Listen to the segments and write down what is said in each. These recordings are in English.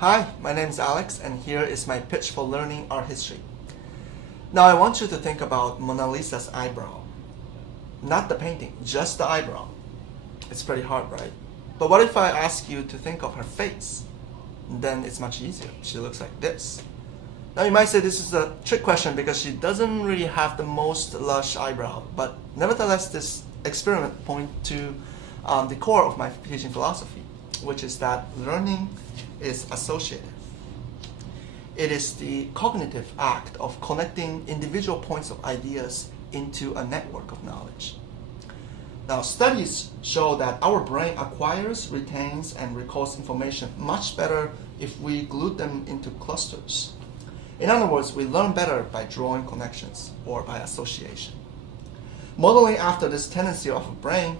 Hi, my name is Alex, and here is my pitch for learning art history. Now I want you to think about Mona Lisa's eyebrow. Not the painting, just the eyebrow. It's pretty hard, right? But what if I ask you to think of her face? Then it's much easier. She looks like this. Now you might say this is a trick question because she doesn't really have the most lush eyebrow, but nevertheless this experiment points to the core of my teaching philosophy, which is that learning is associative. It is the cognitive act of connecting individual points of ideas into a network of knowledge. Now, studies show that our brain acquires, retains, and recalls information much better if we glue them into clusters. In other words, we learn better by drawing connections or by association. Modeling after this tendency of a brain,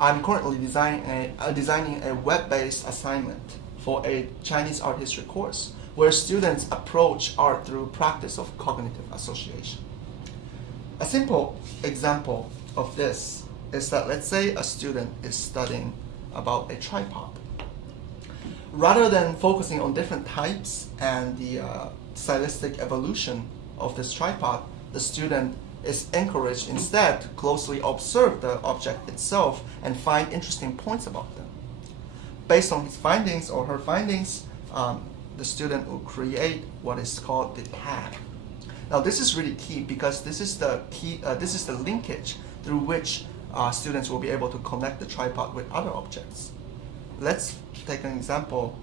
I'm currently designing a web-based assignment for a Chinese art history course where students approach art through practice of cognitive association. A simple example of this is that let's say a student is studying about a tripod. Rather than focusing on different types and the stylistic evolution of this tripod, the student is encouraged instead to closely observe the object itself and find interesting points about them. Based on his findings or her findings, the student will create what is called the tag. Now this is really key because this is the linkage through which students will be able to connect the tripod with other objects. Let's take an example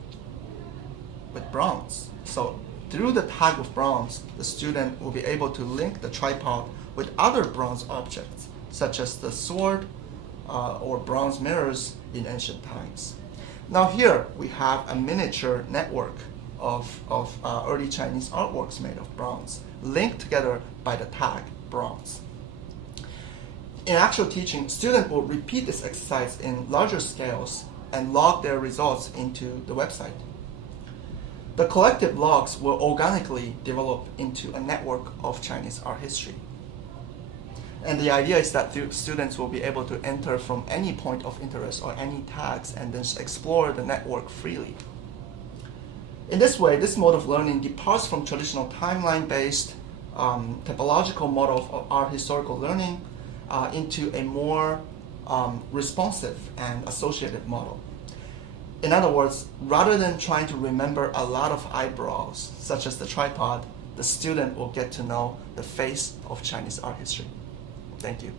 with bronze. So through the tag of bronze, the student will be able to link the tripod with other bronze objects, such as the sword or bronze mirrors in ancient times. Now here we have a miniature network of early Chinese artworks made of bronze, linked together by the tag bronze. In actual teaching, students will repeat this exercise in larger scales and log their results into the website. The collective logs will organically develop into a network of Chinese art history. And the idea is that the students will be able to enter from any point of interest or any tags and then explore the network freely. In this way, this mode of learning departs from traditional timeline-based typological model of art historical learning into a more responsive and associative model. In other words, rather than trying to remember a lot of eyebrows, such as the tripod, the student will get to know the face of Chinese art history. Thank you.